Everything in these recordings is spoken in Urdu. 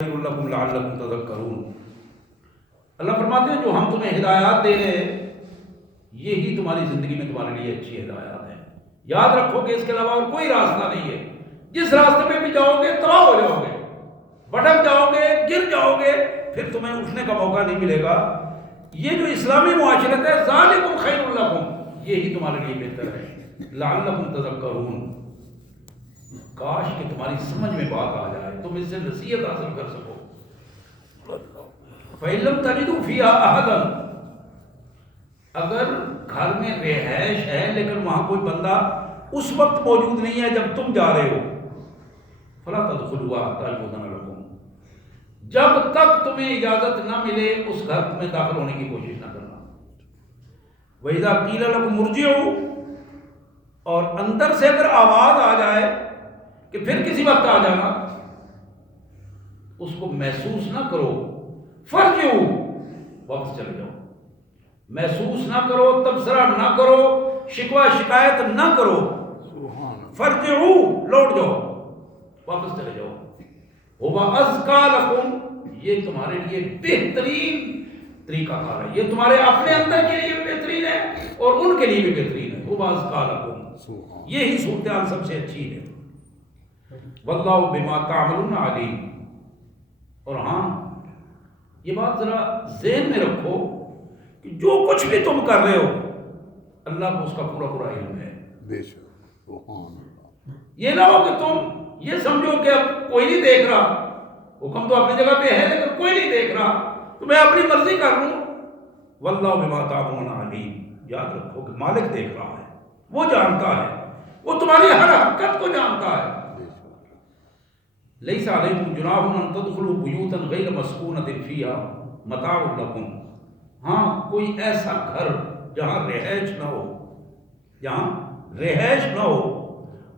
لعلکم تذکرون۔ اللہ فرماتے ہیں جو ہم تمہیں ہدایات دے رہے ہیں یہی تمہاری زندگی میں تمہارے لیے اچھی ہدایات ہیں۔ یاد رکھو کہ اس کے علاوہ اور کوئی راستہ نہیں ہے۔ جس راستے پہ بھی جاؤ گے تباہ ہو جاؤ گے، بھٹک جاؤ گے، گر جاؤ گے، پھر تمہیں اٹھنے کا موقع نہیں ملے گا۔ یہ جو اسلامی معاشرت ہے ذالکم خیر لکم، یہی تمہارے لیے بہتر ہے۔ لعلکم تذکرون، کاش کہ تمہاری سمجھ میں بات آ جائے، تم اس سے نصیحت حاصل کر سکو۔ فَإِن لَمْ تَجِدُوا فِيهَا أَحَدًا، اگر گھر میں رہائش ہے لیکن وہاں کوئی بندہ اس وقت موجود نہیں ہے جب تم جا رہے ہو، فَلَا تَدْخُلُوهَا حَتَّىٰ يُؤْذَنَ لَكُمْ، جب تک تمہیں اجازت نہ ملے اس گھر میں داخل ہونے کی کوشش نہ کرنا۔ وَإِذَا قِيلَ لَكُمُ ارْجِعُوا، اور اندر سے اگر آواز آ جائے کہ پھر کسی وقت آ جانا، اس کو محسوس نہ کرو۔ فَارْجِعُوا، واپس چلے جاؤ، محسوس نہ کرو، تبصرہ نہ کرو، شکوہ شکایت نہ کرو۔ فَارْجِعُوا، لوٹ جاؤ، واپس چلے جاؤ۔ هُوَ أَزْكَىٰ لَكُمْ، یہ تمہارے لیے بہترین طریقہ کار ہے، یہ تمہارے اپنے اندر کے لیے بھی بہترین ہے اور ان کے لیے بھی بہترین ہے۔ هُوَ أَزْكَىٰ لَكُمْ، یہی صورتحال سب سے اچھی ہے۔ وَاللَّهُ بِمَا تَعْمَلُونَ عَلِيمٌ، اور ہاں یہ بات ذرا ذہن میں رکھو کہ جو کچھ بھی تم کر رہے ہو اللہ کو اس کا پورا پورا علم ہے۔ بے شک، سبحان اللہ۔ یہ نہ ہو کہ تم یہ سمجھو کہ اب کوئی نہیں دیکھ رہا، حکم تو اپنی جگہ پہ ہے لیکن کوئی نہیں دیکھ رہا تو میں اپنی مرضی کر لوں۔ واللہ بما تعملون علیم، یاد رکھو کہ مالک دیکھ رہا ہے، وہ جانتا ہے، وہ تمہاری ہر حرکت کو جانتا ہے۔ لیس علیکم جناح ان تدخلوا بیوتا غیر مسکونۃ فیہا متاع لکم، ہاں کوئی ایسا گھر جہاں رہائش نہ ہو، جہاں رہائش نہ ہو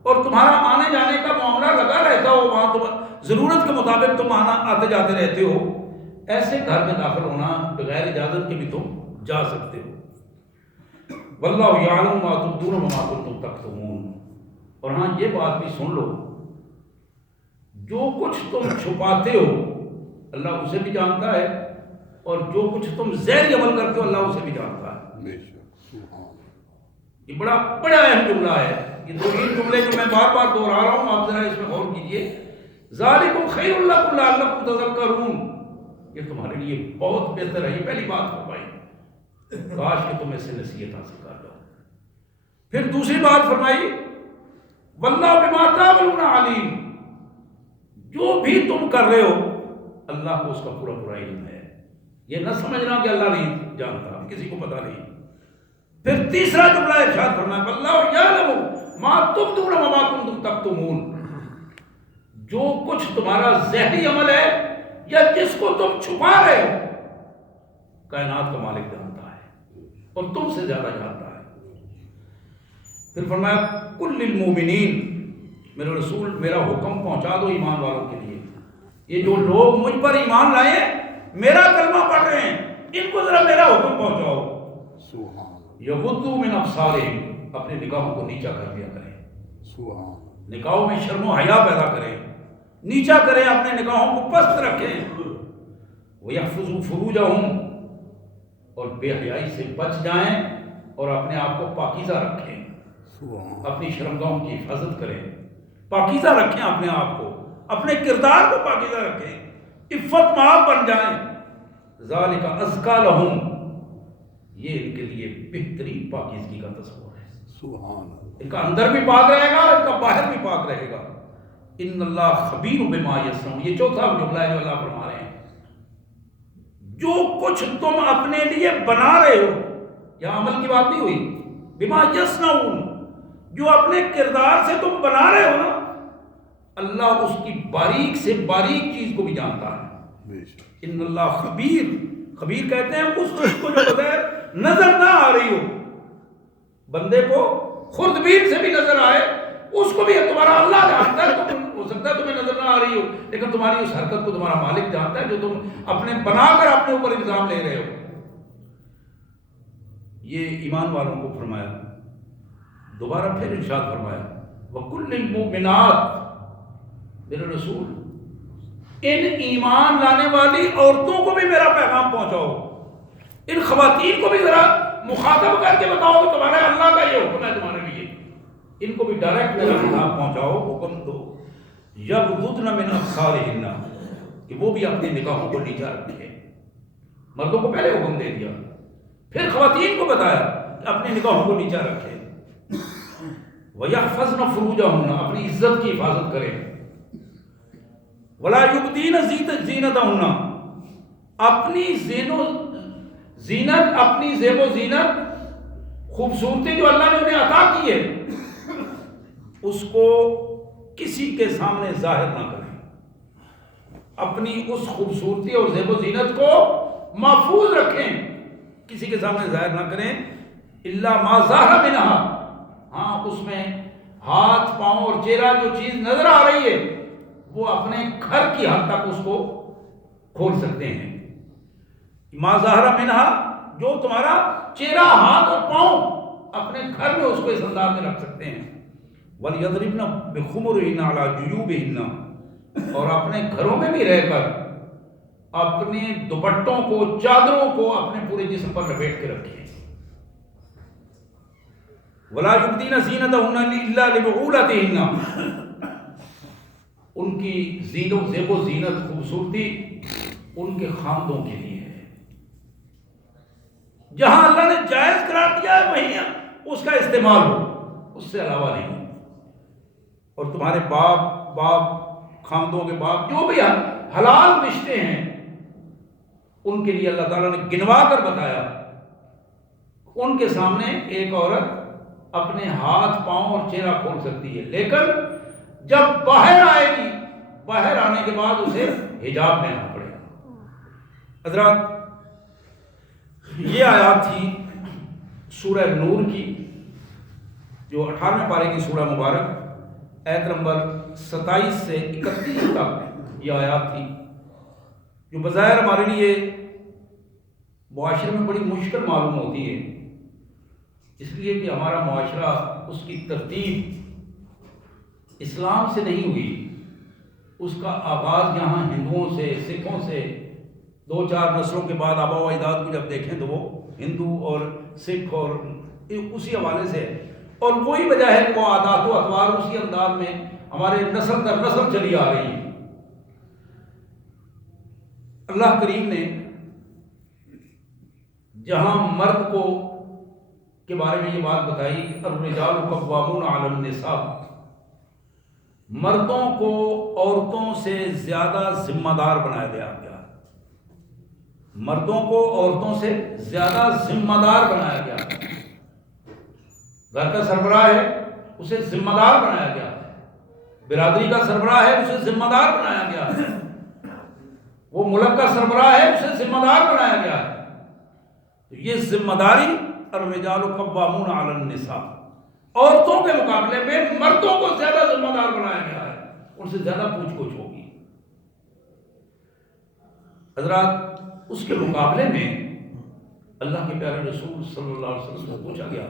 اور تمہارا آنے جانے کا معاملہ لگا رہتا ہو، وہاں تم ضرورت کے مطابق تم آتے جاتے رہتے ہو، ایسے گھر میں داخل ہونا بغیر اجازت کے بھی تم جا سکتے ہو۔ واللہ یعلم ما تبدون وما کنتم تکتمون، اور ہاں یہ بات بھی سن لو، جو کچھ تم چھپاتے ہو اللہ اسے بھی جانتا ہے اور جو کچھ تم ظاہری عمل کرتے ہو اللہ اسے بھی جانتا ہے۔ بے شک، سبحان اللہ۔ یہ بڑا اہم جملہ ہے، یہ دو تین جملے جو میں بار بار دہرا رہا ہوں، آپ ذرا اس میں غور کیجئے۔ ذالکم خیر لکم لعلکم تذکرون، یہ تمہارے لیے بہت بہتر ہے، یہ پہلی بات فرمائی، کاش کہ تم اس سے نصیحت حاصل کر لو۔ پھر دوسری بات فرمائی واللہ بما تعملون علیم، جو بھی تم کر رہے ہو اللہ کو اس کا پورا پورا علم ہے، یہ نہ سمجھنا کہ اللہ نہیں جانتا، کسی کو پتہ نہیں۔ پھر تیسرا جملہ ارشاد فرمایا واللہ یعلم ما تبدون وما کنتم تکتمون، جو کچھ تمہارا ظاہری عمل ہے یا جس کو تم چھپا رہے ہو کائنات کا مالک جانتا ہے اور تم سے زیادہ جانتا ہے۔ پھر فرمایا کل للمؤمنین، میرے رسول میرا حکم پہنچا دو ایمان والوں کے لیے، یہ جو لوگ مجھ پر ایمان لائے میرا کلمہ پڑھ رہے ہیں ان کو ذرا میرا حکم پہنچاؤ۔ سبحان یغضوا من ابصارہم، اپنے نگاہوں کو نیچا کر دیا کریں، سبحان، نگاہوں میں شرم و حیا پیدا کریں، نیچا کریں، اپنے نگاہوں کو پست رکھیں۔ وَيَحْفَظُوا فُرُوجَهُمْ، اور بے حیائی سے بچ جائیں اور اپنے آپ کو پاکیزہ رکھیں، سبحان، اپنی شرمگاہوں کی حفاظت کریں، پاکیزہ رکھیں اپنے آپ کو، اپنے کردار کو پاکیزہ رکھیں، عفت مآب بن جائیں۔ ذالک ازکیٰ لہم، یہ ان کے لیے بہترین پاکیزگی کا تصور ہے، سبحان اللہ۔ ان کا اندر بھی پاک رہے گا، ان کا باہر بھی پاک رہے گا۔ ان اللہ خبیر بما یصنعون، یہ چوتھا جملہ ہے جو اللہ فرما رہے ہیں، جو کچھ تم اپنے لیے بنا رہے ہو، یہاں عمل کی بات نہیں ہوئی، بما یصنعون، جو اپنے کردار سے تم بنا رہے ہو نا اللہ اس کی باریک سے باریک چیز کو بھی جانتا ہے۔ بے شک، ان اللہ خبیر، خبیر کہتے ہیں اس چیز کو جو بغیر نظر نہ آ رہی ہو، بندے کو خوردبین سے بھی نظر آئے اس کو بھی تمہارا اللہ جانتا ہے، تو ہو سکتا ہے تمہیں نظر نہ آ رہی ہو لیکن تمہاری اس حرکت کو تمہارا مالک جانتا ہے جو تم اپنے بنا کر اپنے اوپر الزام لے رہے ہو۔ یہ ایمان والوں کو فرمایا۔ دوبارہ پھر ارشاد فرمایا وَكُلِّ الْمُؤْمِنَاتِ، میرے رسول ان ایمان لانے والی عورتوں کو بھی میرا پیغام پہنچاؤ، ان خواتین کو بھی ذرا مخاطب کر کے بتاؤ کہ تمہارے اللہ کا یہ حکم ہے تمہارے لیے، ان کو بھی ڈائریکٹ میرا پیغام پہنچاؤ، حکم دو یغضضن من ابصارہن، کہ وہ بھی اپنی نگاہوں کو نیچا رکھے۔ مردوں کو پہلے حکم دے دیا، پھر خواتین کو بتایا کہ اپنی نگاہوں کو نیچا رکھے۔ وَيَحْفَظْنَ فُرُوجَهُنَّ، اپنی عزت کی حفاظت کریں۔ وَلَا يُبْدِينَ زِينَتَهُنَّ، اپنی زینت، اپنی زیب و زینت، خوبصورتی جو اللہ نے انہیں عطا کی ہے، اس کو کسی کے سامنے ظاہر نہ کریں، اپنی اس خوبصورتی اور زیب و زینت کو محفوظ رکھیں، کسی کے سامنے ظاہر نہ کریں۔ الا ما ظاہر منہا، ہاں اس میں ہاتھ پاؤں اور چہرہ جو چیز نظر آ رہی ہے وہ اپنے گھر کی حد تک اس کو کھول سکتے ہیں۔ ما ظاہر منہا، جو تمہارا چہرہ، ہاتھ اور پاؤں، اپنے گھر میں اس کو اس انداز میں رکھ سکتے ہیں۔ وَلْيَضْرِبْنَ بِخُمُرِهِنَّ عَلَى جُيُوبِهِنَّ، اور اپنے گھروں میں بھی رہ کر اپنے دوپٹوں کو، چادروں کو اپنے پورے جسم پر لپیٹ کے رکھیں۔ وَلَا يُبْدِينَ زِينَتَهُنَّ إِلَّا لِبُعُولَتِهِنَّ، ان کی زیب و زینت، خوبصورتی ان کے خاندوں کے لیے ہے۔ جہاں اللہ نے جائز قرار دیا ہے وہیں اس کا استعمال ہو، اس سے علاوہ نہیں۔ اور تمہارے باپ، خاندوں کے باپ، جو بھی حلال رشتے ہیں، ان کے لیے اللہ تعالیٰ نے گنوا کر بتایا، ان کے سامنے ایک عورت اپنے ہاتھ پاؤں اور چہرہ کھول سکتی ہے، لیکن جب باہر آئے گی، باہر آنے کے بعد اسے حجاب پہننا پڑے گا۔ حضرات، یہ آیات تھی سورہ نور کی، جو 18ویں پارے کی سورہ مبارک، آیت نمبر 27 سے 31 تک یہ آیات تھی، جو بظاہر ہمارے لیے معاشرے میں بڑی مشکل معلوم ہوتی ہے، اس لیے کہ ہمارا معاشرہ، اس کی ترتیب اسلام سے نہیں ہوئی، اس کا آغاز یہاں ہندوؤں سے، سکھوں سے، 2-4 نسلوں کے بعد آبا و اجداد کو جب دیکھیں تو وہ ہندو اور سکھ اور اسی حوالے سے ہے، اور وہی وجہ ہے کہ وہ عادات و اطوار اسی انداز میں ہمارے نسل در نسل چلی آ رہی ہے۔ اللہ کریم نے جہاں مرد کو کے بارے میں یہ بات بتائی کہ الرجال قوامون علی النساء، مردوں کو عورتوں سے زیادہ ذمہ دار بنایا گیا، مردوں کو عورتوں سے زیادہ ذمہ دار بنایا گیا۔ گھر کا سربراہ ہے، اسے ذمہ دار بنایا گیا، برادری کا سربراہ ہے، اسے ذمہ دار بنایا گیا، وہ ملک کا سربراہ ہے، اسے ذمہ دار بنایا گیا ہے۔ تو یہ ذمہ داری الرجال قوامون علی النساء، عورتوں کے مقابلے میں مردوں کو زیادہ ذمہ دار بنایا گیا ہے، ان سے زیادہ پوچھ گچھ ہوگی۔ حضرات، اس کے مقابلے میں اللہ کے پیارے رسول صلی اللہ علیہ وسلم سے پوچھا گیا،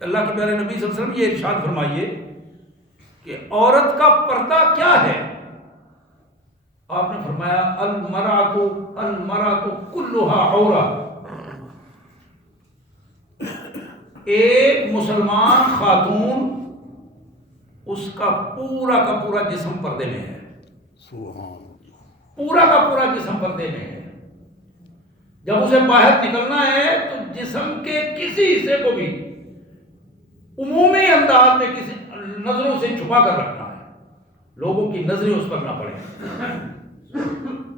اللہ کے پیارے نبی صلی اللہ علیہ وسلم یہ ارشاد فرمائیے کہ عورت کا پردہ کیا ہے؟ آپ نے فرمایا المرأۃ کلھا عورہ، ایک مسلمان خاتون، اس کا پورا جسم پردے میں ہے، پورا کا پورا جسم پردے میں ہے۔ جب اسے باہر نکلنا ہے تو جسم کے کسی حصے کو بھی عمومی انداز میں کسی نظروں سے چھپا کر رکھنا ہے، لوگوں کی نظریں اس پر نہ پڑیں۔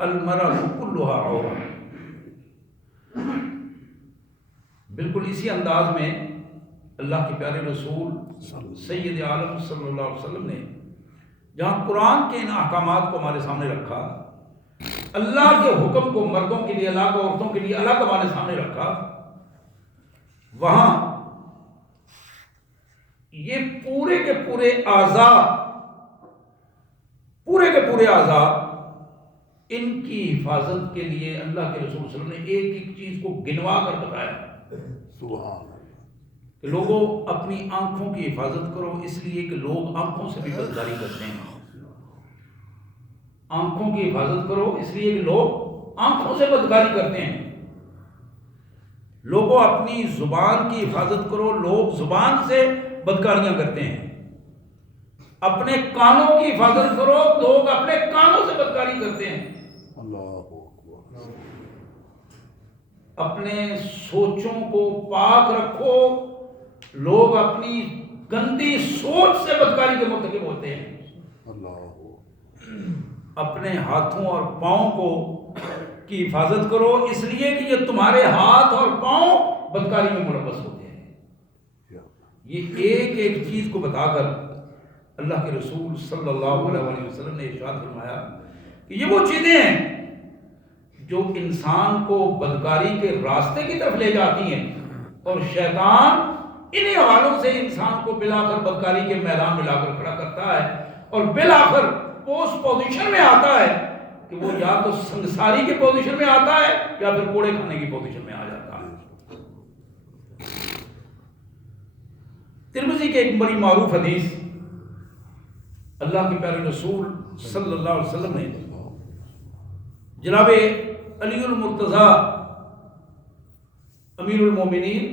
المرأۃ کلھا عورہ، بالکل اسی انداز میں اللہ کے پیارے رسول سید عالم صلی اللہ علیہ وسلم نے جہاں قرآن کے ان احکامات کو ہمارے سامنے رکھا، اللہ کے حکم کو مردوں کے لیے الگ، عورتوں کے لیے الگ ہمارے سامنے رکھا، وہاں یہ پورے کے پورے اعضاء ان کی حفاظت کے لیے اللہ کے رسول صلی اللہ علیہ وسلم نے ایک ایک چیز کو گنوا کر بتایا کہ لوگوں اپنی آنکھوں کی حفاظت کرو، اس لیے کہ لوگ آنکھوں سے بھی بدکاری کرتے ہیں، آنکھوں کی حفاظت کرو، اس لیے کہ لوگ آنکھوں سے بدکاری کرتے ہیں۔ لوگوں اپنی زبان کی حفاظت کرو، لوگ زبان سے بدکاریاں کرتے ہیں۔ اپنے کانوں کی حفاظت کرو، لوگ اپنے کانوں سے بدکاری کرتے ہیں۔ اللہ اکبر، اپنے سوچوں کو پاک رکھو، لوگ اپنی گندی سوچ سے بدکاری کے مرتکب ہوتے ہیں۔ اللہ اپنے ہاتھوں اور پاؤں کو کی حفاظت کرو، اس لیے کہ یہ تمہارے ہاتھ اور پاؤں بدکاری میں ملوث ہوتے ہیں۔ یہ ایک ایک چیز کو بتا کر اللہ کے رسول صلی اللہ علیہ وسلم نے ارشاد فرمایا کہ یہ وہ چیزیں ہیں جو انسان کو بدکاری کے راستے کی طرف لے جاتی ہیں، اور شیطان انہی حوالوں سے انسان کو بلاخر بدکاری کے میدان میں لا کر کھڑا کرتا ہے، اور بلاخر وہ اس پوزیشن میں آتا ہے کہ وہ یا تو سنساری کی پوزیشن میں آتا ہے یا پھر کوڑے کھانے کی پوزیشن میں آ جاتا ہے۔ ترمذی کے ایک بڑی معروف حدیث، اللہ کے پیارے رسول صلی اللہ علیہ وسلم نے جناب علی المرتضی امیر المومنین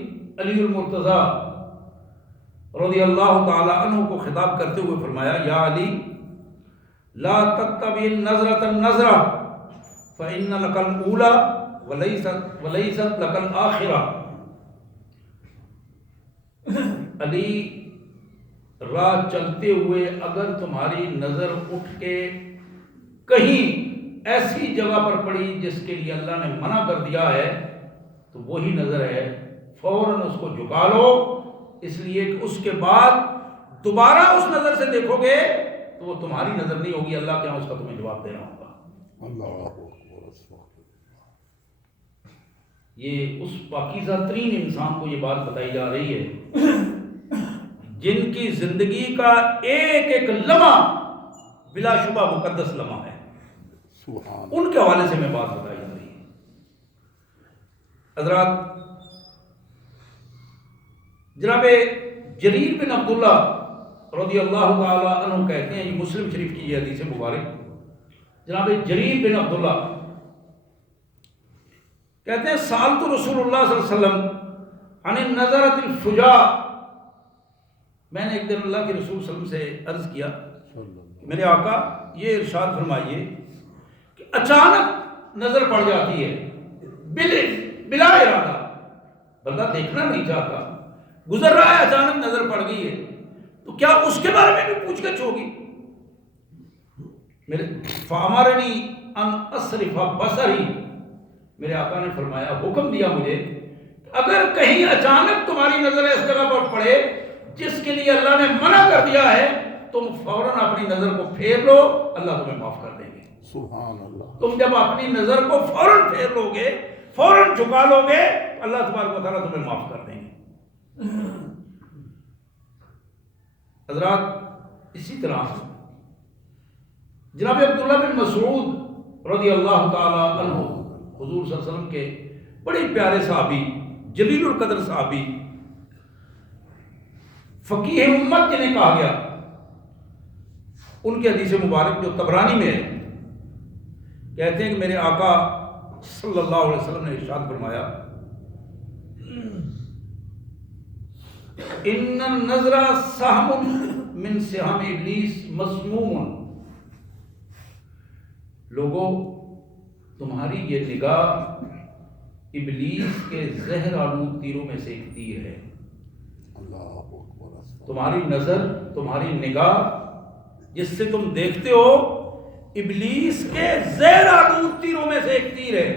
علی المرتضی رضی اللہ تعالی عنہ کو خطاب کرتے ہوئے فرمایا، یا علی لا تتبع النظرۃ النظرہ فإن لک الأولى وليست لک الآخرہ۔ علی، راہ چلتے ہوئے اگر تمہاری نظر اٹھ کے کہیں ایسی جگہ پر پڑی جس کے لیے اللہ نے منع کر دیا ہے تو وہی نظر ہے، فوراً اس کو جھکا لو، اس لیے کہ اس کے بعد دوبارہ اس نظر سے دیکھو گے تو وہ تمہاری نظر نہیں ہوگی، اللہ کے یہاں اس کا تمہیں جواب دینا ہوگا۔ اللہ اکبر۔ یہ اس پاکیزہ ترین انسان کو یہ بات بتائی جا رہی ہے جن کی زندگی کا ایک ایک لمحہ بلا شبہ مقدس لمحہ ہے، سبحان ان کے حوالے سے میں بات بتائی جا رہی ہے۔ حضرات، جناب جریر بن عبداللہ رضی اللہ تعالی عنہ کہتے ہیں، یہ مسلم شریف کی یہ حدیث مبارک، جناب جریر بن عبداللہ کہتے ہیں، سألت رسول اللہ صلی اللہ علیہ وسلم عن النظرۃ الفجاء، میں نے ایک دن اللہ کے رسول صلی اللہ علیہ وسلم سے عرض کیا کہ میرے آقا یہ ارشاد فرمائیے کہ اچانک نظر پڑ جاتی ہے بلا ارادہ، بندہ دیکھنا نہیں چاہتا، گزر رہا ہے، اچانک نظر پڑ گئی ہے، تو کیا اس کے بارے میں بھی پوچھ گچھ ہوگی؟ میرے فامرنی ان اصرف بصری، میرے آقا نے فرمایا، حکم دیا مجھے کہ اگر کہیں اچانک تمہاری نظر اس جگہ پر پڑے جس کے لیے اللہ نے منع کر دیا ہے، تم فوراً اپنی نظر کو پھیر لو، اللہ تمہیں معاف کر دیں گے۔ سبحان اللہ۔ تم جب اپنی نظر کو فوراً پھیر لو گے، فوراً جھکا لو گے، اللہ تبارک و تعالیٰ تمہیں معاف کر دیں گے۔ حضرات، اسی طرح جناب عبداللہ بن مسعود رضی اللہ تعالی عنہ، حضور صلی اللہ علیہ وسلم کے بڑے پیارے صحابی، جلیل القدر صحابی، فقیہ امت جنہیں کہا گیا، ان کی حدیث مبارک جو طبرانی میں ہے، کہتے ہیں کہ میرے آقا صلی اللہ علیہ وسلم نے ارشاد فرمایا، ان النظر سہم من سہام ابلیس مسموم، لوگوں تمہاری یہ نگاہ ابلیس کے زہر آلود تیروں میں سے ایک تیر ہے۔ اللہ اکبر۔ تمہاری نظر، تمہاری نگاہ جس سے تم دیکھتے ہو، ابلیس کے زہر آلود تیروں میں سے ایک تیر ہے۔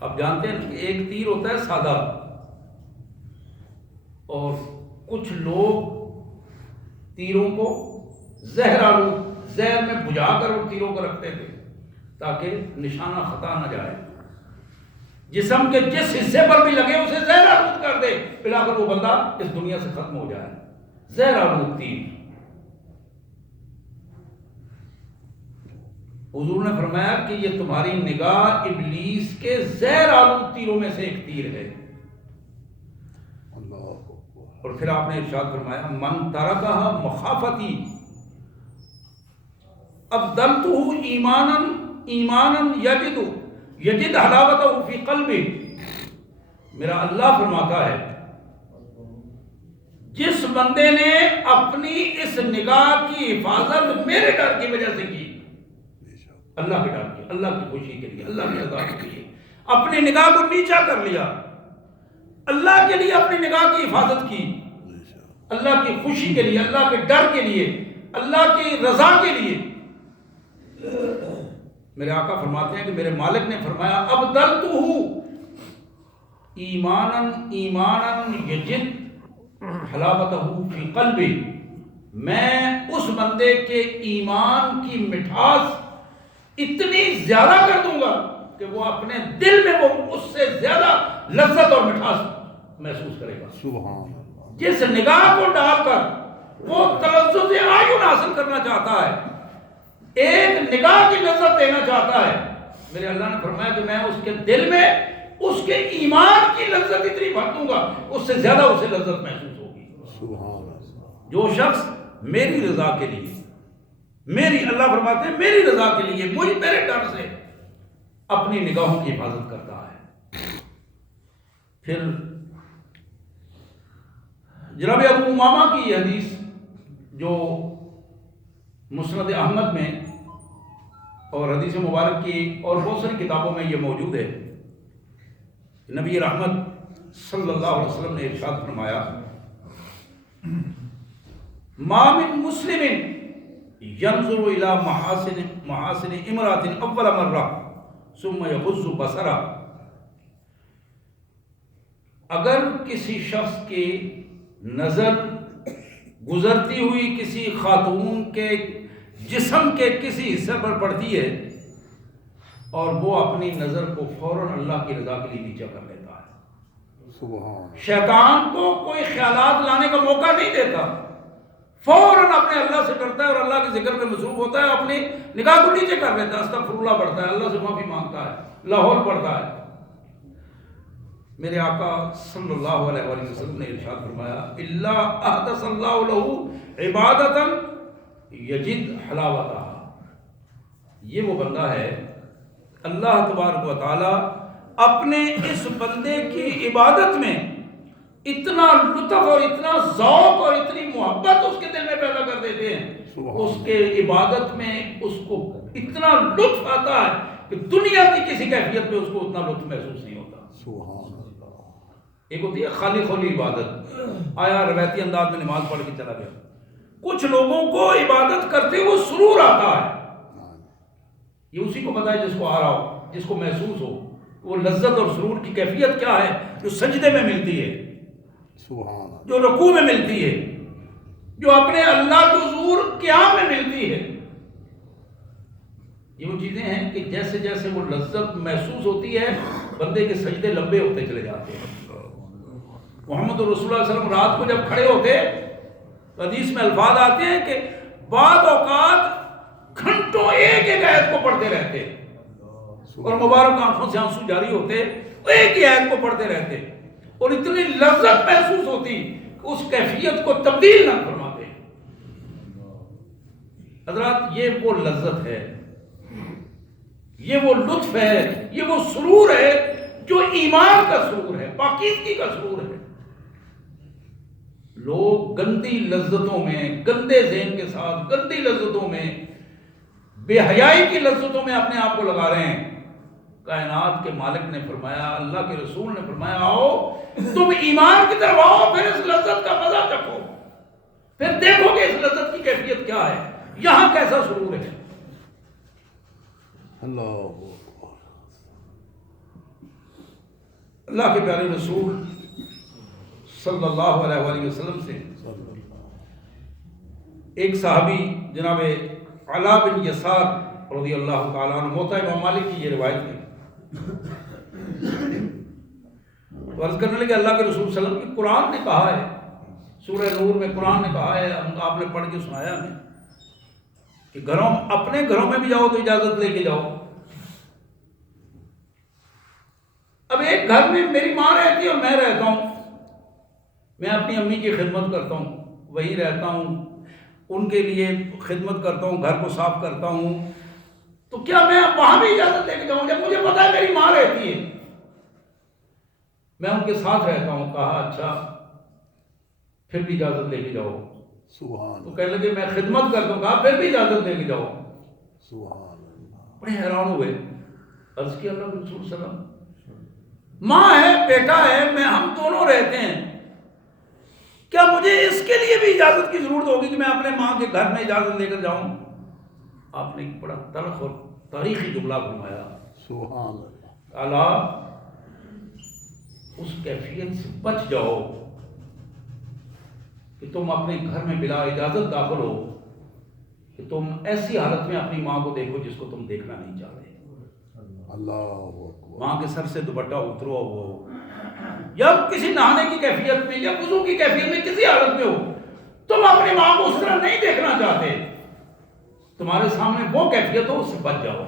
اب جانتے ہیں کہ ایک تیر ہوتا ہے سادہ، اور کچھ لوگ تیروں کو زہر آلود، زہر میں بجھا کر وہ تیروں کو رکھتے تھے تاکہ نشانہ خطا نہ جائے، جسم کے جس حصے پر بھی لگے اسے زہر آلود کر دے، بلاخر وہ بندہ اس دنیا سے ختم ہو جائے۔ زہر آلود تیر، حضور نے فرمایا کہ یہ تمہاری نگاہ ابلیس کے زہر آلود تیروں میں سے ایک تیر ہے۔ اور پھر آپ نے ارشاد فرمایا، من ترکہ مخافتی ابدلتہ ایمانا ایمانا یجد حلاوتہ فی قلبی، میرا اللہ فرماتا ہے جس بندے نے اپنی اس نگاہ کی حفاظت میرے ڈر کی وجہ سے کی، اللہ کے ڈر کی، اللہ کی خوشی کے لیے، اللہ کی رضا کے لیے اپنی نگاہ کو نیچا کر لیا، اللہ کے لیے اپنی نگاہ کی حفاظت کی، اللہ کی خوشی کے لیے، اللہ کے ڈر کے لیے، اللہ کی رضا کے لیے، میرے آقا فرماتے ہیں کہ میرے مالک نے فرمایا ابدلتہ ایمانا ایمانا یجد حلاوتہ فی قلبی، میں اس بندے کے ایمان کی مٹھاس اتنی زیادہ کر دوں گا کہ وہ اپنے دل میں وہ اس سے زیادہ لذت اور مٹھاس محسوس کرے گا۔ سبحان اللہ۔ جس نگاہ کو ڈال کر وہ تلذذ اعین حاصل کرنا چاہتا ہے، ایک نگاہ کی لذت دینا چاہتا ہے، میرے اللہ نے فرمایا کہ میں اس کے دل میں اس کے ایمان کی لذت اتنی بھر دوں گا، اس سے زیادہ اسے لذت محسوس ہوگی۔ سبحان اللہ۔ جو شخص میری رضا کے لیے، میری، اللہ فرماتے ہیں میری رضا کے لیے، میرے ڈر سے اپنی نگاہوں کی حفاظت کرتا ہے۔ پھر جناب ابو امامہ کی یہ حدیث جو مسند احمد میں اور حدیث مبارک کی اور بہت ساری کتابوں میں یہ موجود ہے، نبی رحمت صلی اللہ علیہ وسلم نے ارشاد فرمایا ما من مسلم ينظر الى محاسن امرأة اول مرة ثم يغض بصره، اگر کسی شخص کی نظر گزرتی ہوئی کسی خاتون کے جسم کے کسی حصے پر پڑتی ہے اور وہ اپنی نظر کو فوراً اللہ کی رضا کے لیے نیچا کر لیتا ہے، سبحان، شیطان کو کوئی خیالات لانے کا موقع نہیں دیتا، فوراً اپنے اللہ سے ڈرتا ہے اور اللہ کے ذکر میں مصروف ہوتا ہے، اپنی نگاہ کو نیچے کر لیتا ہے، استغفر اللہ پڑھتا ہے، اللہ سے معافی مانگتا ہے، لاہور پڑھتا ہے۔ میرے آقا صلی اللہ علیہ وآلہ وسلم نے ارشاد فرمایا الا احدث اللہ لہ عبادتا یجد حلاوتہ، یہ وہ بندہ ہے اللہ تبارک و تعالی اپنے اس بندے کی عبادت میں اتنا لطف اور اتنا ذوق اور اتنی محبت اس کے دل میں پیدا کر دیتے ہیں، اس کے عبادت میں اس کو اتنا لطف آتا ہے کہ دنیا کی کسی کیفیت میں اس کو اتنا لطف محسوس نہیں ہوتا۔ سبحان اللہ۔ ایک ہوتی ہے خالی خولی عبادت، آیا روایتی انداز میں نماز پڑھ کے چلا گیا، کچھ لوگوں کو عبادت کرتے ہوئے سرور آتا ہے، یہ اسی کو پتا ہے جس کو آ رہا ہو، جس کو محسوس ہو وہ لذت اور سرور کی کیفیت کیا ہے جو سجدے میں ملتی ہے، سبحان اللہ، جو رکوع میں ملتی ہے، جو اپنے اللہ کے حضور قیام میں ملتی ہے۔ یہ وہ چیزیں ہیں کہ جیسے جیسے وہ لذت محسوس ہوتی ہے بندے کے سجدے لمبے ہوتے چلے جاتے ہیں۔ محمد رسول اللہ صلی اللہ علیہ وسلم رات کو جب کھڑے ہوتے تو حدیث میں الفاظ آتے ہیں کہ بعض اوقات گھنٹوں ایک ایک آیت کو پڑھتے رہتے اور مبارک آنکھوں سے آنسو جاری ہوتے، ایک ہی آیت کو پڑھتے رہتے اور اتنی لذت محسوس ہوتی کہ اس کیفیت کو تبدیل نہ فرماتے۔ حضرات یہ وہ لذت ہے، یہ وہ لطف ہے، یہ وہ سرور ہے جو ایمان کا سرور ہے، پاکیزگی کا سرور ہے۔ لوگ گندی لذتوں میں، گندے ذہن کے ساتھ گندی لذتوں میں، بے حیائی کی لذتوں میں اپنے آپ کو لگا رہے ہیں۔ کائنات کے مالک نے فرمایا، اللہ کے رسول نے فرمایا آؤ تم ایمان کی طرف آؤ، پھر اس لذت کا مزہ چکھو، پھر دیکھو کہ اس لذت کی کیفیت کیا ہے، یہاں کیسا سرور ہے۔ اللہ کے پیارے رسول صلی اللہ علیہ وآلہ وسلم سے ایک صحابی جناب علا بن یسار رضی اللہ تعالیٰ عنہ، موطا امام مالک کی یہ روایت ہے، عرض کرنے لگے اللہ کے رسول صلی اللہ علیہ وسلم کی قرآن نے کہا ہے، سورہ نور میں قرآن نے کہا ہے، آپ نے پڑھ کے سنایا ہمیں کہ اپنے گھروں میں بھی جاؤ تو اجازت لے کے جاؤ۔ اب ایک گھر میں میری ماں رہتی ہے اور میں رہتا ہوں، میں اپنی امی کی خدمت کرتا ہوں، وہیں رہتا ہوں، ان کے لیے خدمت کرتا ہوں، گھر کو صاف کرتا ہوں، تو کیا میں وہاں بھی اجازت لے کے جاؤں جب مجھے پتا ہے میری ماں رہتی ہے؟ میں ان کے ساتھ رہتا ہوں۔ کہا اچھا پھر بھی اجازت لے کے جاؤ۔ سبحان تو کہنے لگے میں خدمت کرتا ہوں۔ کہا پھر بھی اجازت لے کے جاؤ۔ سبحان اللہ۔ بڑے حیران ہوئے، عرض کیا اللہ کے رسول صلی اللہ علیہ وسلم، ماں ہے بیٹا ہے، ہم دونوں رہتے ہیں، کیا مجھے اس کے لیے بھی اجازت کی ضرورت ہوگی کہ میں اپنے ماں کے گھر میں اجازت لے کر جاؤں؟ آپ نے ایک بڑا تلخ اور تاریخی جملہ فرمایا، سبحان اللہ۔ اللہ اس کیفیت سے بچ جاؤ کہ تم اپنے گھر میں بلا اجازت داخل ہو، کہ تم ایسی حالت میں اپنی ماں کو دیکھو جس کو تم دیکھنا نہیں چاہتے۔ اللہ اکبر۔ ماں کے سر سے دوپٹہ اترو ہو، یا کسی نہانے کی کیفیت میں یا وضو کی کیفیت میں کسی حالت میں ہو، تم اپنی ماں کو اس طرح نہیں دیکھنا چاہتے، تمہارے سامنے وہ کیفیت ہو، اس سے بچ جاؤ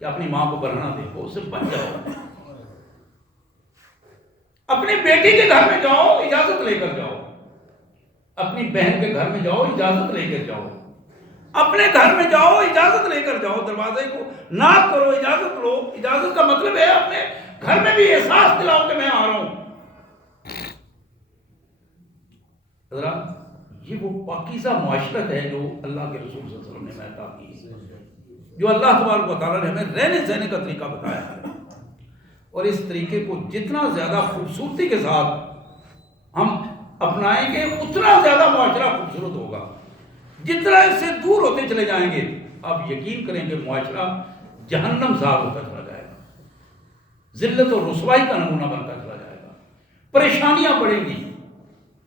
کہ اپنی ماں کو برہنہ دیکھو، اس سے بچ جاؤ۔ اپنی بیٹی کے گھر میں جاؤ اجازت لے کر جاؤ، اپنی بہن کے گھر میں جاؤ اجازت لے کر جاؤ، اپنے گھر میں جاؤ اجازت لے کر جاؤ، دروازے کو ناک کرو اجازت لو۔ اجازت کا مطلب ہے اپنے گھر میں بھی احساس دلاؤ کہ میں آ رہا ہوں۔ یہ وہ پاکیزہ معاشرت ہے جو اللہ کے رسول صلی اللہ علیہ وسلم نے عطا کی، جو اللہ تبارک و تعالیٰ نے ہمیں رہنے سہنے کا طریقہ بتایا ہے، اور اس طریقے کو جتنا زیادہ خوبصورتی کے ساتھ ہم اپنائیں گے اتنا زیادہ معاشرہ خوبصورت ہوگا۔ جتنا اس سے دور ہوتے چلے جائیں گے آپ یقین کریں گے معاشرہ جہنم زار ہوتا چلا جائے گا، ذلت اور رسوائی کا نمونہ بنتا چلا جائے گا، پریشانیاں بڑھیں گی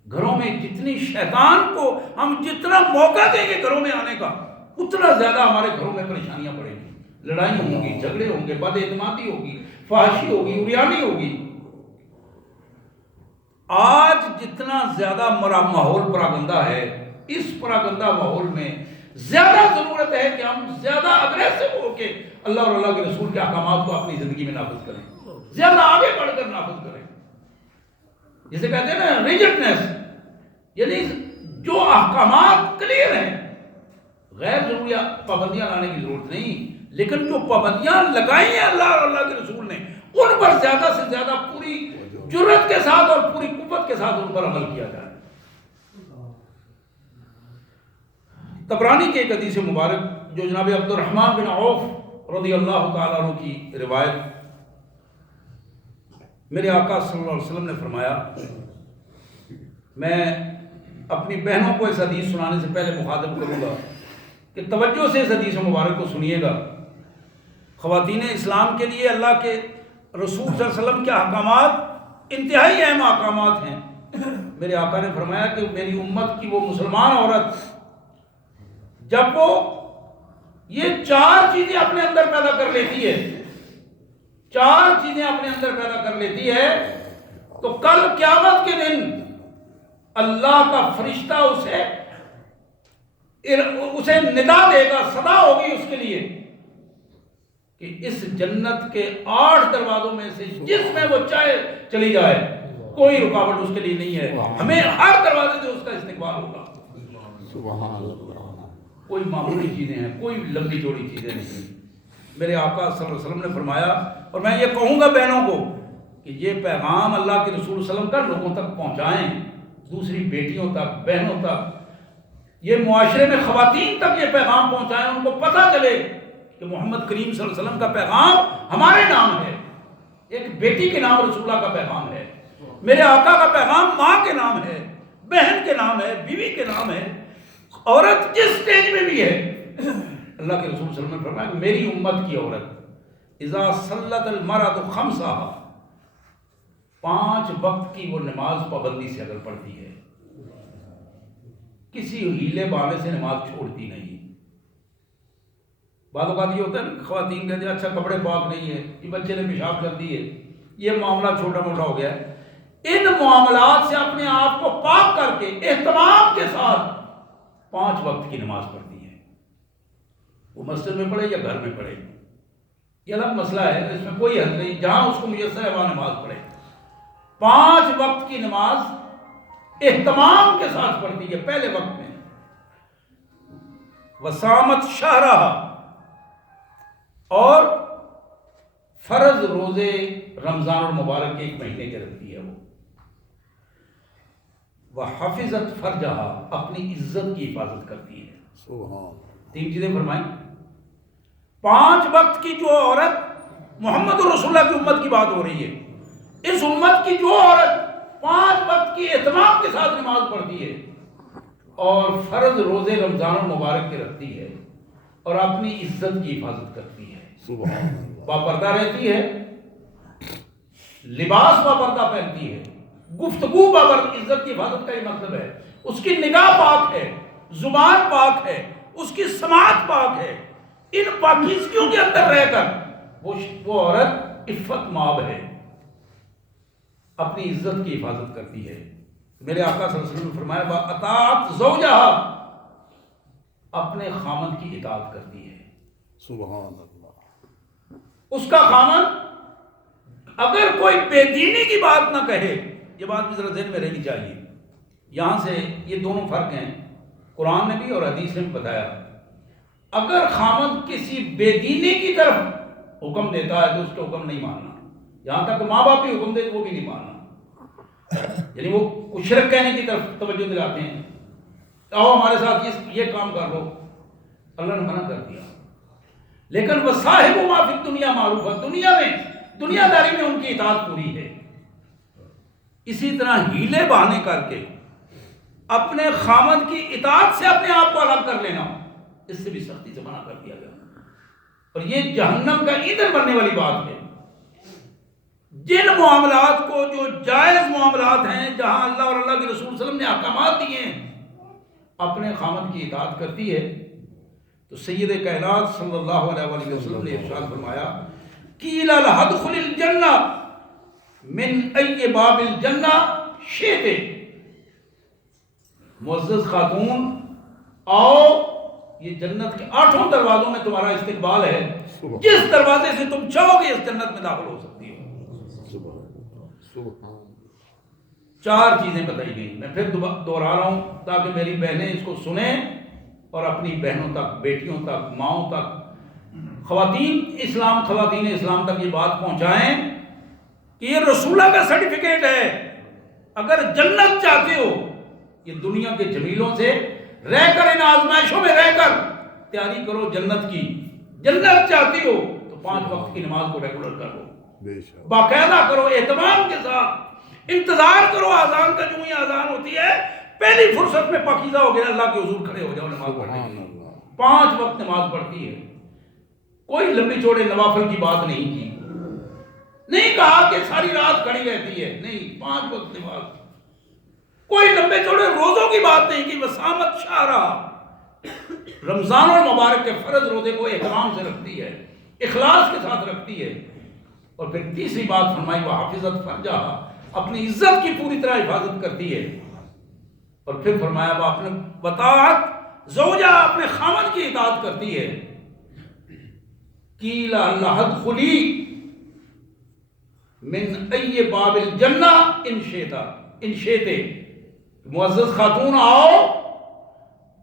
گھروں میں۔ جتنی شیطان کو ہم جتنا موقع دیں گے گھروں میں آنے کا، اتنا زیادہ ہمارے گھروں میں پریشانیاں بڑھیں گی، لڑائی ہوں گی، جھگڑے ہوں گے، بد اعتمادی ہوگی، فحاشی ہوگی، عریانی ہوگی۔ آج جتنا زیادہ ماحول پراگندہ ہے، اس پراگندہ ماحول میں زیادہ ضرورت ہے کہ ہم زیادہ اگریسو ہو کے اللہ اور اللہ کے رسول کے احکامات کو اپنی زندگی میں نافذ کریں، زیادہ آگے بڑھ کر نافذ کریں۔ جسے کہتے ہیں نا ریجڈنس، یعنی جو احکامات کلیئر ہیں، غیر ضروری پابندیاں لانے کی ضرورت نہیں، لیکن جو پابندیاں لگائی ہیں اللہ اور اللہ کے رسول نے ان پر زیادہ سے زیادہ پوری جرت کے ساتھ اور پوری قوت کے ساتھ ان پر عمل کیا جائے۔ طبرانی کے ایک حدیث مبارک جو جناب عبد الرحمن بن عوف رضی اللہ تعالیٰ عنہ کی روایت، میرے آقا صلی اللہ علیہ وسلم نے فرمایا، میں اپنی بہنوں کو اس حدیث سنانے سے پہلے مخاطب کروں گا کہ توجہ سے اس حدیث مبارک کو سنیے گا۔ خواتین اسلام کے لیے اللہ کے رسول صلی اللہ علیہ وسلم کے احکامات انتہائی اہم احکامات ہیں۔ میرے آقا نے فرمایا کہ میری امت کی وہ مسلمان عورت جب وہ یہ چار چیزیں اپنے اندر پیدا کر لیتی ہے، چار چیزیں اپنے اندر پیدا کر لیتی ہے، تو کل قیامت کے دن اللہ کا فرشتہ اسے ندا دے گا، صدا ہوگی اس کے لیے کہ اس جنت کے 8 دروازوں میں سے جس میں وہ چاہے چلی جائے، کوئی رکاوٹ اس کے لیے نہیں ہے، ہمیں ہر دروازے سے اس کا استقبال ہوگا۔ سبحان اللہ۔ کوئی معمولی چیزیں ہیں، کوئی لمبی چوڑی چیزیں نہیں۔ میرے آقا صلی اللہ علیہ وسلم نے فرمایا، اور میں یہ کہوں گا بہنوں کو کہ یہ پیغام اللہ کے رسول صلی اللہ علیہ وسلم کا لوگوں تک پہنچائیں، دوسری بیٹیوں تک، بہنوں تک، یہ معاشرے میں خواتین تک یہ پیغام پہنچائیں، ان کو پتہ چلے کہ محمد کریم صلی اللہ علیہ وسلم کا پیغام ہمارے نام ہے، ایک بیٹی کے نام رسول اللہ کا پیغام ہے، میرے آقا کا پیغام ماں کے نام ہے، بہن کے نام ہے، بیوی کے نام ہے، عورت جس سٹیج میں بھی ہے۔ اللہ کے رسول صلی اللہ علیہ وسلم نے فرمایا کہ میری امت کی عورت اذا صلت المرأۃ خمسہا، 5 وقت کی وہ نماز پابندی سے اگر پڑھتی ہے، کسی ہیلے بہانے سے نماز چھوڑتی نہیں۔ بعض اوقات یہ ہوتا ہے نا، خواتین کہتے ہیں اچھا کپڑے پاک نہیں ہے، یہ بچے نے پیشاب کر دی ہے، یہ معاملہ چھوٹا موٹا ہو گیا ہے، ان معاملات سے اپنے آپ کو پاک کر کے اہتمام کے ساتھ 5 وقت کی نماز پڑھتی ہے، وہ مسجد میں پڑھے یا گھر میں پڑھے، یہ الگ مسئلہ ہے، اس میں کوئی حل نہیں، جہاں اس کو میسر ہے وہاں نماز پڑھے۔ 5 وقت کی نماز اہتمام کے ساتھ پڑھتی ہے پہلے وقت میں، وسامت شہرہ، اور فرض روزے رمضان المبارک کے ایک مہینے کے رکھتی ہے وہ حفظت فرجہ، اپنی عزت کی حفاظت کرتی ہے. سبحان. 3 چیزیں فرمائیں. 5 وقت کی جو عورت، محمد رسول اللہ کی امت کی بات ہو رہی ہے، اس امت کی جو عورت 5 وقت کی اہتمام کے ساتھ نماز پڑھتی ہے اور فرض روزے رمضان المبارک کے رکھتی ہے اور اپنی عزت کی حفاظت کرتی ہے، سبحان. باپردہ رہتی ہے، لباس باپردہ پہنتی ہے، گفتگو باپردہ، عزت کی حفاظت کا یہ مطلب ہے اس کی نگاہ پاک ہے، زبان پاک ہے، اس کی سماعت پاک ہے. ان پاکیزگیوں کے اندر رہ کر وہ عورت عفت مآب ہے، اپنی عزت کی حفاظت کرتی ہے. میرے آقا صلی اللہ علیہ وسلم نے فرمایا وَأَطَاعَتْ زَوْجَهَا، اپنے خامند کی اطاعت کرتی ہے. سبحان اللہ. اس کا خامند اگر کوئی بے دینی کی بات نہ کہے، یہ بات بھی ذرا ذہن میں رہنی چاہیے. یہاں سے یہ دونوں فرق ہیں، قرآن نے بھی اور حدیث نے بھی بتایا. اگر خامند کسی بے دینی کی طرف حکم دیتا ہے تو اس کا حکم نہیں ماننا، یہاں تک کہ ماں باپ بھی حکم دے تو وہ بھی نہیں ماننا. یعنی وہ شرک کہنے کی طرف توجہ دلاتے ہیں، آؤ ہمارے ساتھ یہ کام کر لو، اللہ نے منع کر دیا. لیکن وَصَاحِبُهُمَا فِي الدُّنْيَا مَعْرُوفًا، دنیا میں، دنیا داری میں ان کی اطاعت پوری ہے. اسی طرح ہیلے بہانے کر کے اپنے خامند کی اطاعت سے اپنے آپ کو الگ کر لینا، اس سے بھی سختی سے منع کر دیا گیا. اور یہ جہنم کا ایندھن بننے والی بات ہے. جن معاملات کو، جو جائز معاملات ہیں جہاں اللہ اور اللہ کے رسول صلی اللہ علیہ وسلم نے احکامات دیے ہیں، اپنے خامند کی اطاعت کرتی ہے تو سید کائنات صلی اللہ علیہ وآلہ وسلم نے ارشاد فرمایا قیل لها ادخل الجنہ من ای باب الجنہ شئت، معزز خاتون آؤ، یہ جنت کے 8 دروازوں میں تمہارا استقبال ہے، جس دروازے سے تم چاہو گے اس جنت میں داخل ہو سکتی ہو. سبحان. 4 چیزیں بتائی گئی، میں پھر دوہرا رہا ہوں تاکہ میری بہنیں اس کو سنیں اور اپنی بہنوں تک، بیٹیوں تک، ماؤں تک، خواتین اسلام تک یہ بات پہنچائیں کہ یہ رسول اللہ کا سرٹیفکیٹ ہے. اگر جنت چاہتے ہو، یہ دنیا کے جمیلوں سے رہ کر، ان آزمائشوں میں رہ کر تیاری کرو جنت کی. جنت چاہتی ہو تو 5 وقت کی نماز کو ریگولر کرو، باقاعدہ کرو، اہتمام کے ساتھ انتظار کرو. آزان کا جو ہی آزان ہوتی ہے پہلی فرصت میں پاکیزہ ہو گیا، اللہ کے حضور کھڑے ہو جاؤ نماز پڑھنے کے لیے. 5 وقت نماز پڑھتی ہے. کوئی لمبی چوڑے نوافل کی بات نہیں کی، نہیں کہا کہ ساری رات کھڑی رہتی ہے، نہیں، 5 وقت نماز. کوئی لمبے چوڑے روزوں کی بات نہیں کی. وسامت شہرہ، رمضان المبارک کے فرض روزے کو احترام سے رکھتی ہے، اخلاص کے ساتھ رکھتی ہے. اور پھر تیسری بات فرمائی وہ حفظت فرجہ، اپنی عزت کی پوری طرح حفاظت کرتی ہے. اور پھر فرمایا وہ اپنے وطاعت زوجہ، اپنے خامن کی اطاعت کرتی ہے. قیل لها ادخلی من ای باب الجنہ ان شئت، معزز خاتون آؤ،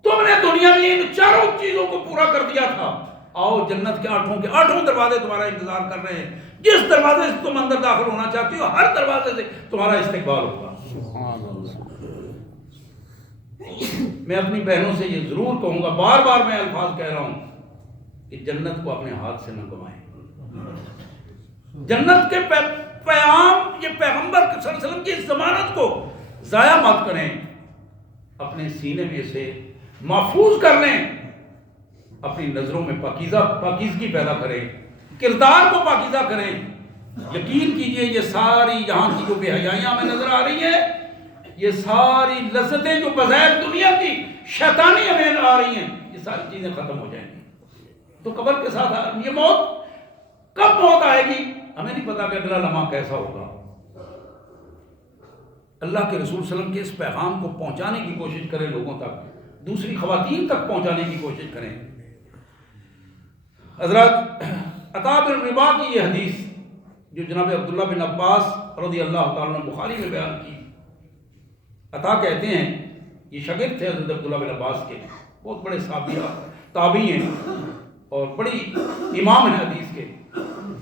تم نے دنیا میں ان 4 چیزوں کو پورا کر دیا تھا، آؤ جنت کے 8 دروازے تمہارا انتظار کر رہے ہیں. جس دروازے سے تم اندر داخل ہونا چاہتی ہو، ہر دروازے سے تمہارا استقبال ہوگا. سبحان اللہ. میں اپنی بہنوں سے یہ ضرور کہوں گا، بار بار میں الفاظ کہہ رہا ہوں کہ جنت کو اپنے ہاتھ سے نہ گوائیں. جنت کے پیام، یہ پیغمبر صلی اللہ علیہ وسلم کی اس ضمانت کو ضائع مت کریں. اپنے سینے میں اسے محفوظ کر لیں، اپنی نظروں میں پاکیزگی پیدا کریں، کردار کو پاکیزہ کریں. یقین کیجئے یہ ساری یہاں کی جو بے حیائیاں میں نظر آ رہی ہیں، یہ ساری لذتیں جو بظاہر دنیا کی شیطانی ہمیں آ رہی ہیں، یہ ساری چیزیں ختم ہو جائیں گی. تو قبر کے ساتھ یہ موت کب موت آئے گی ہمیں نہیں پتا کہ اگلا لمحہ کیسا ہوگا. اللہ کے رسول صلی اللہ علیہ وسلم کے اس پیغام کو پہنچانے کی کوشش کریں لوگوں تک، دوسری خواتین تک پہنچانے کی کوشش کریں. حضرت عطا بن رباح کی یہ حدیث جو جناب عبداللہ بن عباس رضی اللہ تعالیٰ عنہ بخاری میں بیان کی، عطا کہتے ہیں، یہ شاگرد تھے حضرت عبداللہ بن عباس کے، بہت بڑے صحابی تابعی ہیں اور بڑی امام ہیں حدیث کے.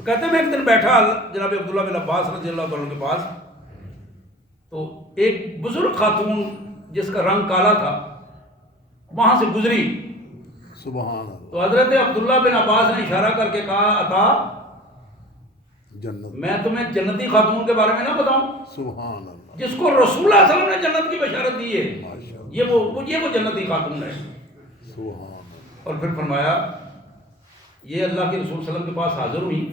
کہتے ہیں میں ایک دن بیٹھا جناب عبداللہ بن عباس رضی اللہ عنہ کے پاس, تو ایک بزرگ خاتون جس کا رنگ کالا تھا وہاں سے گزری. سبحان اللہ. تو حضرت عبداللہ بن عباس نے اشارہ کر کے کہا عطا جنت. میں تمہیں جنتی خاتون کے بارے میں نہ بتاؤں سبحان اللہ. جس کو رسول اللہ صلی اللہ علیہ وسلم نے جنت کی بشارت دی ہے, ماشاء اللہ. یہ وہ جنتی خاتون ہے. سبحان اللہ. اور پھر فرمایا یہ اللہ کے رسول صلی اللہ علیہ وسلم کے پاس حاضر ہوئی.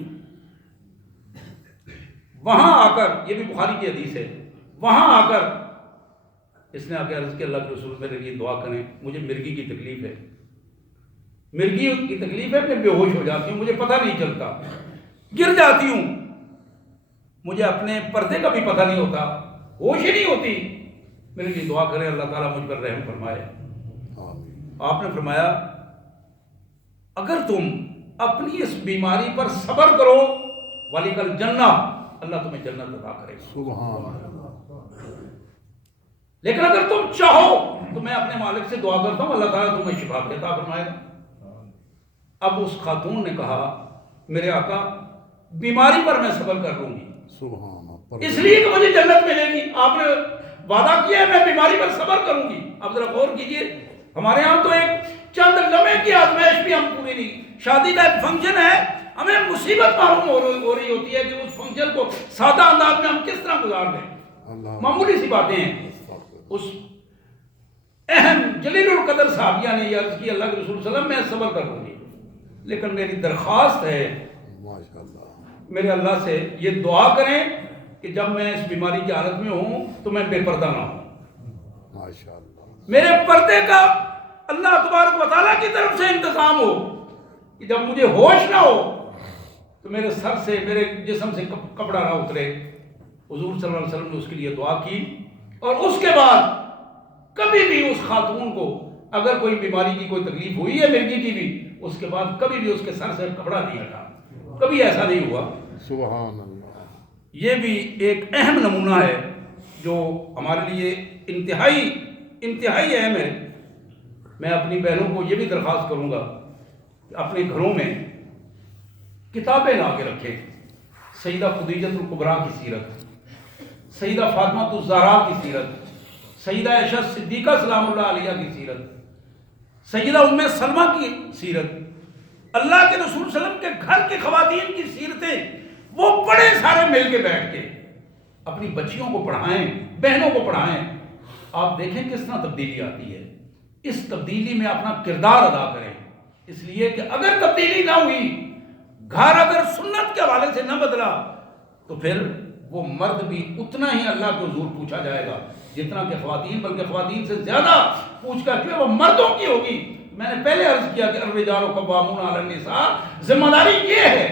وہاں آ کر, یہ بھی بخاری کی حدیث ہے, وہاں آ کر اس نے آ کے عرض کیا اللہ کے رسول میرے لیے دعا کریں, مجھے مرگی کی تکلیف ہے. مرگی کی تکلیف ہے, میں بے ہوش ہو جاتی ہوں, مجھے پتہ نہیں چلتا, گر جاتی ہوں, مجھے اپنے پردے کا بھی پتہ نہیں ہوتا, ہوش ہی نہیں ہوتی, میرے لیے دعا کریں اللہ تعالیٰ مجھ پر رحم فرمائے. آمین. آپ نے فرمایا اگر تم اپنی اس بیماری پر صبر کرو وَلِكَ الْجَنَّةُ, اللہ تمہیں جنت عطا کرے گا. سبحان اللہ. لیکن اگر تم چاہو تو میں اپنے مالک سے دعا کرتا ہوں اللہ تعالیٰ تمہیں شفا عطا فرمائے گا. اب اس خاتون نے کہا میرے آقا بیماری پر میں صبر کر لوں گی, سبحان اللہ. اس لیے کہ مجھے جنت ملے گی, آپ نے وعدہ کیا ہے میں بیماری پر صبر کروں گی. اب ذرا غور کیجئے, ہمارے ہاں تو ایک چند لمحے کی آزمائش بھی ہم پوری نہیں, شادی کا ایک فنکشن ہے, ہمیں مصیبت معلوم ہو رہی ہوتی ہے کہ اس فنکشن کو سادہ انداز میں ہم کس طرح گزار لیں. اللہ. معمولی سی باتیں ہیں. اس اہم جلیل القدر صحابیہ نے یہ عرض کی اللہ کے رسول صلی اللہ علیہ وسلم میں صبر کر لوں گی, لیکن میری درخواست ہے ماشاء اللہ. میرے اللہ سے یہ دعا کریں کہ جب میں اس بیماری کی حالت میں ہوں تو میں بے پردہ نہ ہوں. ماشاء اللہ. میرے پردے کا اللہ تبارک و تعالیٰ کی طرف سے انتظام ہو کہ جب مجھے ہوش نہ ہو تو میرے سر سے میرے جسم سے کپڑا نہ اترے. حضور صلی اللہ علیہ وسلم نے اس کے لیے دعا کی, اور اس کے بعد کبھی بھی اس خاتون کو اگر کوئی بیماری کی کوئی تکلیف ہوئی ہے مرگی کی بھی, اس کے بعد کبھی بھی اس کے سر سے کپڑا نہیں ہٹا, کبھی ایسا نہیں ہوا. سبحان اللہ. یہ بھی ایک اہم نمونہ ہے جو ہمارے لیے انتہائی اہم ہے. میں اپنی بہنوں کو یہ بھی درخواست کروں گا کہ اپنے گھروں میں کتابیں لا کے رکھیں. سیدہ خدیجہ الکبریٰ کی سیرت, سیدہ فاطمہ الزہرا کی سیرت, سیدہ عائشہ صدیقہ سلام اللہ علیہ کی سیرت, سیدہ ام سلمہ کی سیرت, اللہ کے رسول صلی اللہ علیہ وسلم کے گھر کی خواتین کی سیرتیں, وہ بڑے سارے مل کے بیٹھ کے اپنی بچیوں کو پڑھائیں, بہنوں کو پڑھائیں. آپ دیکھیں کس طرح تبدیلی آتی ہے. اس تبدیلی میں اپنا کردار ادا کریں, اس لیے کہ اگر تبدیلی نہ ہوئی, گھر اگر سنت کے حوالے سے نہ بدلا, تو پھر وہ مرد بھی اتنا ہی اللہ کے حضور پوچھا جائے گا جتنا کہ خواتین, بلکہ خواتین سے زیادہ پوچھ کر کے وہ مردوں کی ہوگی. میں نے پہلے عرض کیا کہ الرجال قوامون علی النساء, ذمہ داری یہ ہے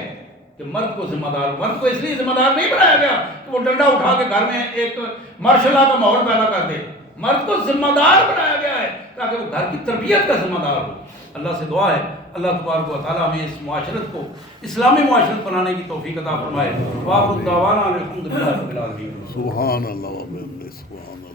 کہ مرد کو ذمہ دار, مرد کو اس لیے ذمہ دار نہیں بنایا گیا کہ وہ ڈنڈا اٹھا کے گھر میں ایک مارشل لا کا ماحول پیدا کر دے. مرد کو ذمہ دار بنایا گیا ہے تاکہ وہ گھر کی تربیت کا ذمہ دار ہو. اللہ سے دعا ہے اللہ تبارک و تعالیٰ ہمیں اس معاشرت کو اسلامی معاشرت بنانے کی توفیق عطا فرمائے. وآخر دعوانا الحمدللہ رب العالمین. سبحان اللہ. سبحان اللہ.